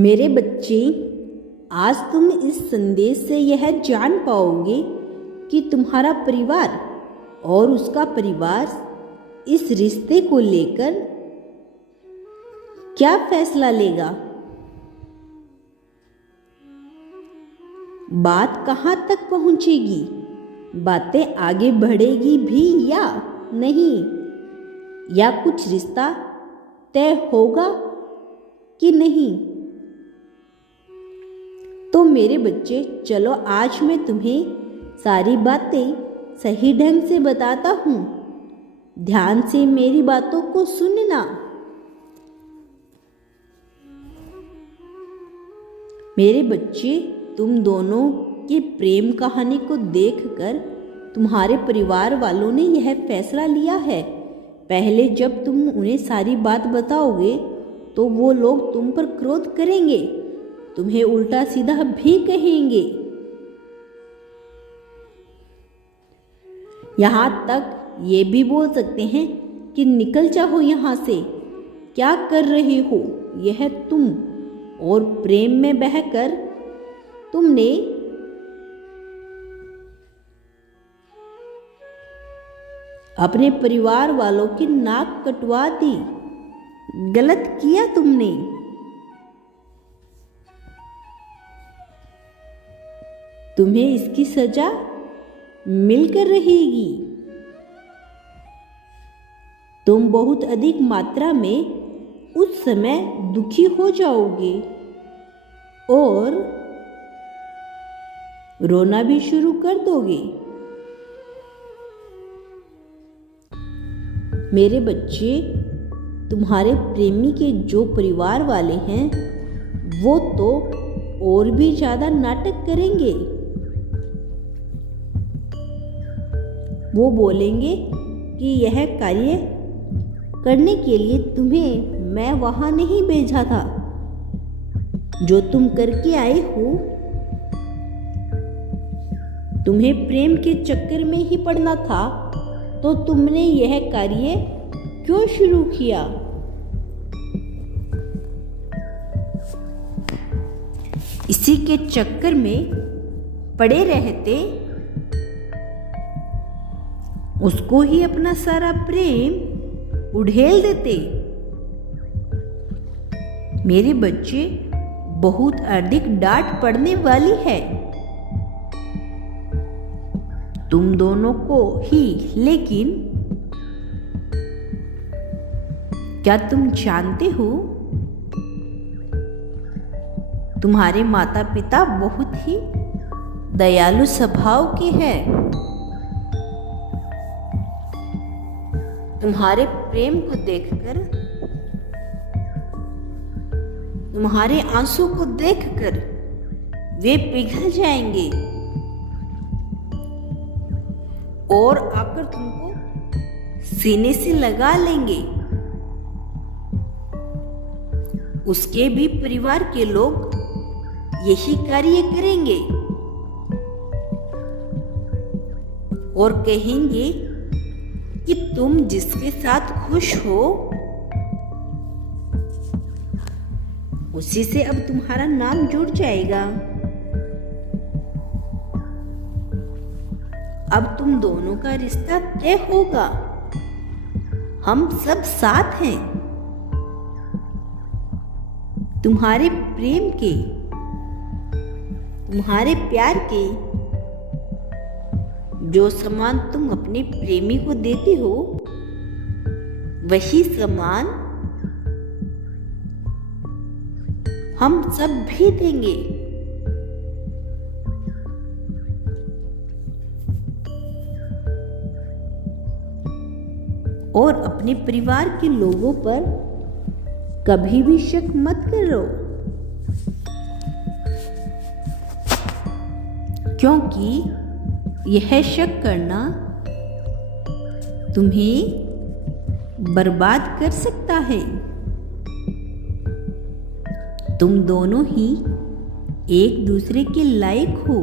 मेरे बच्चे, आज तुम इस संदेश से यह जान पाओगे कि तुम्हारा परिवार और उसका परिवार इस रिश्ते को लेकर क्या फैसला लेगा। बात कहाँ तक पहुँचेगी, बातें आगे बढ़ेगी भी या नहीं, या कुछ रिश्ता तय होगा कि नहीं। तो मेरे बच्चे, चलो आज मैं तुम्हें सारी बातें सही ढंग से बताता हूँ। ध्यान से मेरी बातों को सुनना। मेरे बच्चे, तुम दोनों की प्रेम कहानी को देखकर तुम्हारे परिवार वालों ने यह फैसला लिया है। पहले जब तुम उन्हें सारी बात बताओगे तो वो लोग तुम पर क्रोध करेंगे, तुम्हें उल्टा सीधा भी कहेंगे। यहाँ तक ये भी बोल सकते हैं कि निकल जाओ यहाँ से, क्या कर रहे हो यह तुम। और प्रेम में बहकर तुमने अपने परिवार वालों की नाक कटवा दी। गलत किया तुमने। तुम्हें इसकी सजा मिलकर रहेगी। तुम बहुत अधिक मात्रा में उस समय दुखी हो जाओगे और रोना भी शुरू कर दोगे। मेरे बच्चे, तुम्हारे प्रेमी के जो परिवार वाले हैं वो तो और भी ज्यादा नाटक करेंगे। वो बोलेंगे कि यह कार्य करने के लिए तुम्हें मैं वहां नहीं भेजा था। जो तुम करके आए हो, तुम्हें प्रेम के चक्कर में ही पड़ना था, तो तुमने यह कार्य क्यों शुरू किया। इसी के चक्कर में पड़े रहते उसको ही अपना सारा प्रेम उड़ेल देते। मेरे बच्चे, बहुत अधिक डांट पड़ने वाली है तुम दोनों को ही। लेकिन क्या तुम जानते हो, तुम्हारे माता पिता बहुत ही दयालु स्वभाव के हैं। तुम्हारे प्रेम को देखकर, तुम्हारे आंसू को देखकर वे पिघल जाएंगे और आकर तुमको सीने से लगा लेंगे। उसके भी परिवार के लोग यही कार्य करेंगे और कहेंगे कि तुम जिसके साथ खुश हो उसी से अब तुम्हारा नाम जुड़ जाएगा। अब तुम दोनों का रिश्ता तय होगा। हम सब साथ हैं। तुम्हारे प्रेम के, तुम्हारे प्यार के जो सम्मान तुम अपने प्रेमी को देते हो, वही सम्मान हम सब भी देंगे। और अपने परिवार के लोगों पर कभी भी शक मत करो, क्योंकि यह शक करना तुम्हें बर्बाद कर सकता है। तुम दोनों ही एक दूसरे के लायक हो।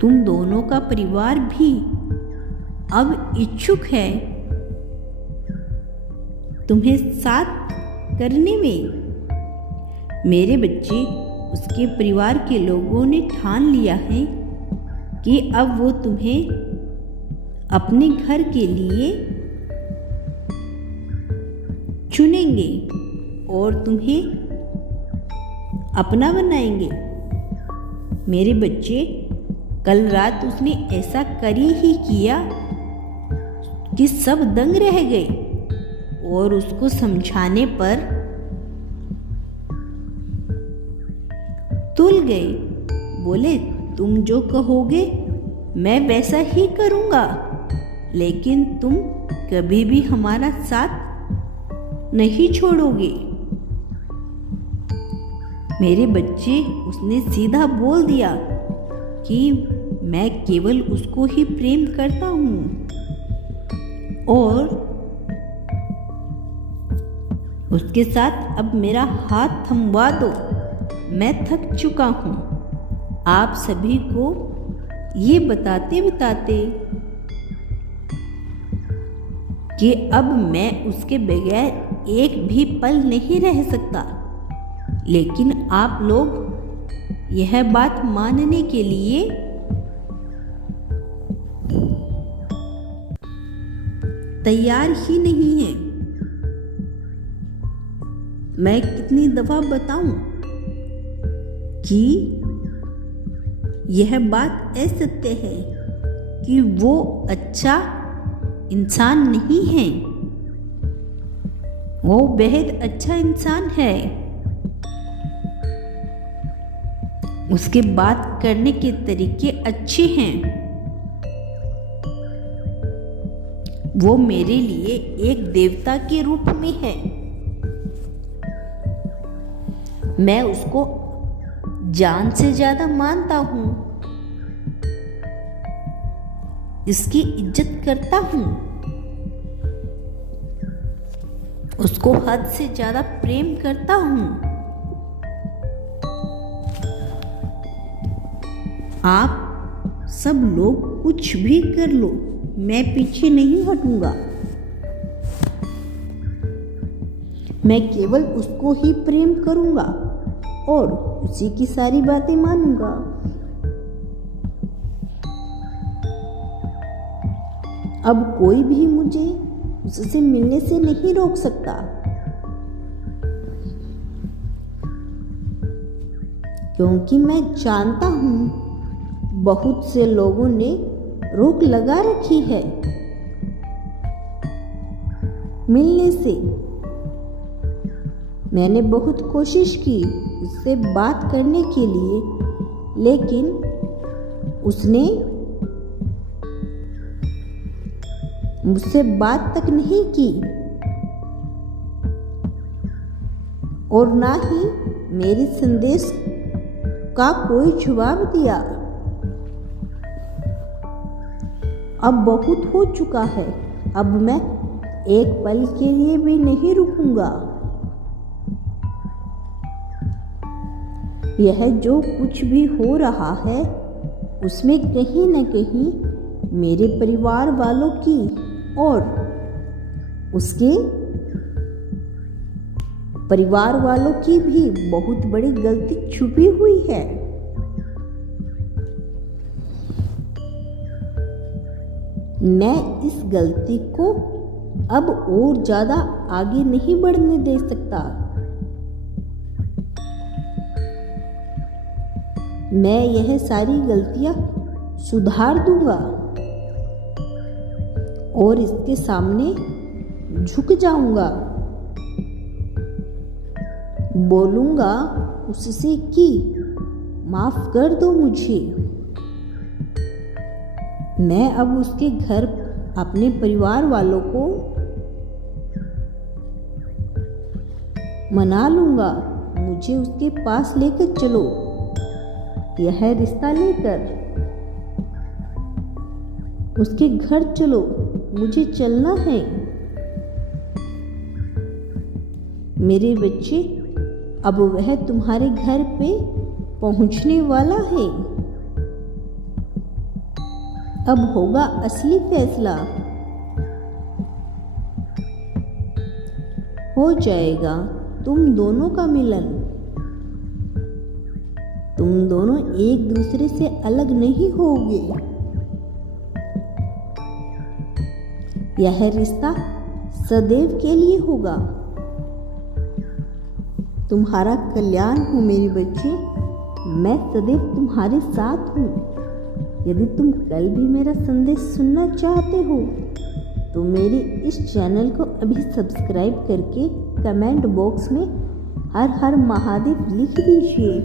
तुम दोनों का परिवार भी अब इच्छुक है तुम्हें साथ करने में। मेरे बच्चे, उसके परिवार के लोगों ने ठान लिया है कि अब वो तुम्हें अपने घर के लिए चुनेंगे और तुम्हें अपना बनाएंगे। मेरे बच्चे, कल रात उसने ऐसा कर ही किया कि सब दंग रह गए और उसको समझाने पर तुल गए। बोले, तुम जो कहोगे मैं वैसा ही करूँगा, लेकिन तुम कभी भी हमारा साथ नहीं छोड़ोगे। मेरे बच्चे, उसने सीधा बोल दिया कि मैं केवल उसको ही प्रेम करता हूँ और उसके साथ अब मेरा हाथ थमवा दो, मैं थक चुका हूँ। आप सभी को ये बताते बताते कि अब मैं उसके बगैर एक भी पल नहीं रह सकता, लेकिन आप लोग यह बात मानने के लिए तैयार ही नहीं हैं। मैं कितनी दफा बताऊं कि यह बात असत्य है कि वो अच्छा इंसान नहीं है। वो बेहद अच्छा इंसान है। उसके बात करने के तरीके अच्छे हैं। वो मेरे लिए एक देवता के रूप में है। मैं उसको जान से ज्यादा मानता हूँ, इसकी इज्जत करता हूँ, उसको हद से ज्यादा प्रेम करता हूँ। आप सब लोग कुछ भी कर लो, मैं पीछे नहीं हटूंगा। मैं केवल उसको ही प्रेम करूंगा और उसी की सारी बातें मानूंगा। अब कोई भी मुझे उससे मिलने से नहीं रोक सकता। क्योंकि मैं जानता हूं बहुत से लोगों ने रोक लगा रखी है मिलने से। मैंने बहुत कोशिश की उससे बात करने के लिए, लेकिन उसने मुझसे बात तक नहीं की और ना ही मेरे संदेश का कोई जवाब दिया। अब बहुत हो चुका है, अब मैं एक पल के लिए भी नहीं रुकूंगा। यह जो कुछ भी हो रहा है उसमें कहीं न कहीं मेरे परिवार वालों की और उसके परिवार वालों की भी बहुत बड़ी गलती छुपी हुई है। मैं इस गलती को अब और ज्यादा आगे नहीं बढ़ने दे सकता। मैं यह सारी गलतियां सुधार दूंगा और इसके सामने झुक जाऊंगा। बोलूंगा उससे कि माफ कर दो मुझे। मैं अब उसके घर अपने परिवार वालों को मना लूंगा। मुझे उसके पास लेकर चलो, यह रिश्ता लेकर उसके घर चलो, मुझे चलना है। मेरे बच्चे, अब वह तुम्हारे घर पे पहुंचने वाला है। अब होगा असली फैसला। हो जाएगा तुम दोनों का मिलन। तुम दोनों एक दूसरे से अलग नहीं होगे। यह रिश्ता सदैव के लिए होगा। तुम्हारा कल्याण हो मेरे बच्चे, मैं सदैव तुम्हारे साथ हूँ। यदि तुम कल भी मेरा संदेश सुनना चाहते हो तो मेरे इस चैनल को अभी सब्सक्राइब करके कमेंट बॉक्स में हर हर महादेव लिख दीजिए।